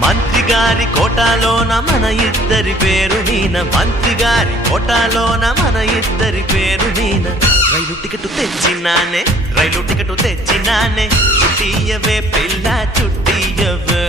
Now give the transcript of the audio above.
మంత్రి గారి కోటాలోన మన ఇద్దరి పేరు మీన, మంత్రి గారి కోటాలోన మన ఇద్దరి పేరు మీన. రైలు టికెట్ తెచ్చినానే, రైలు టికెట్ తెచ్చినానే, చుట్టియవే పిల్ల చుట్టియవే.